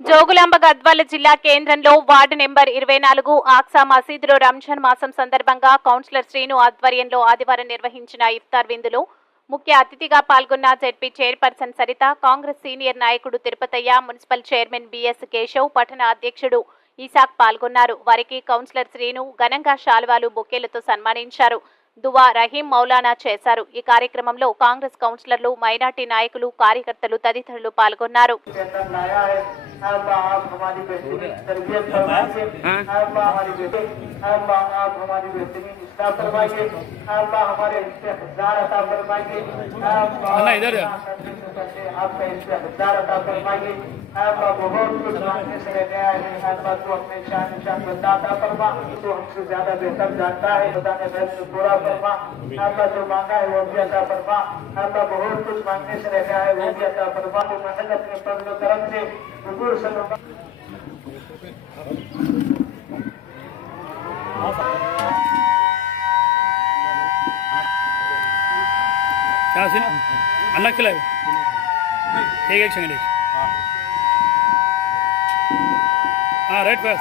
జోగులాంబ గద్వాల జిల్లా కేంద్రంలో ward number ఇరవై నాలుగు ఆక్సా మసీదులో రంజాన్ మాసం సందర్భంగా కౌన్సిలర్ శ్రీను ఆధ్వర్యంలో ఆదివారం నిర్వహించిన ఇఫ్తార్ విందులో ముఖ్య అతిథిగా పాల్గొన్న ZP chairperson Saritha Congress senior నాయకుడు Tirupatayya municipal chairman BS Keshav పట్టణ అధ్యక్షుడు ఈసాక్ పాల్గొన్నారు. వారికి కౌన్సిలర్ శ్రీను ఘనంగా శాలువాలు బొకేలతో సన్మానించారు. దువా రహీం మౌలానా చేశారు. ఈ కార్యక్రమంలో కాంగ్రెస్ కౌన్సిలర్లు మైనార్టీ నాయకులు కార్యకర్తలు తదితరులు పాల్గొన్నారు. है आप हमारी बेहतरीन तरबियत फरमाइए अल्लाह हमारी बेहतरीन अल्लाह आप हमारी बेहतरीन इस्लाह फरमाइए अल्लाह हमारे हिस्से हकदार अता फरमाइए अल्लाह इधर है। से पहले आपका हिस्से हकदार अता फरमाइए अल्लाह बहुत कुछ मांगने से रह गया है। अल्लाह तो अपने शान निशान बता फरमा। तो हमसे ज़्यादा बेहतर जानता है। खुदा ने बैठ से पूरा फरमा। अल्लाह जो मांगा है वो भी अता फरमा। अल्लाह बहुत कुछ मांगने से रह गया है वो भी अता फरमा। तो महल अपने फजल करम से। हुजूर सल्लल्लाहु क्या सीन अन्ना खिलाए एक एक सेकंड एक हाँ राइट पास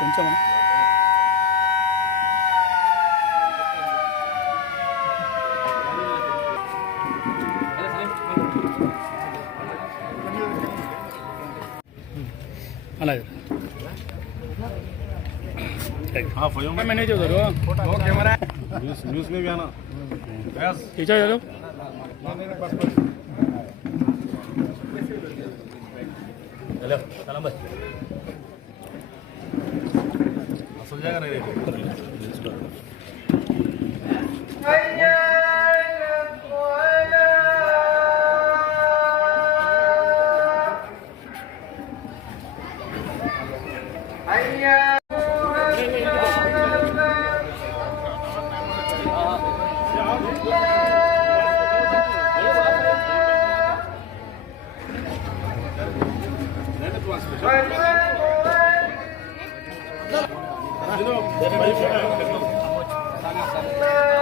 కొంచెం అలాగే हाँ फोटो में मैनेजर करो वो कैमरा न्यूज न्यूज में भी आना बस खींचा जाओ चलो सलाम बस असल जगह नहीं Thank you.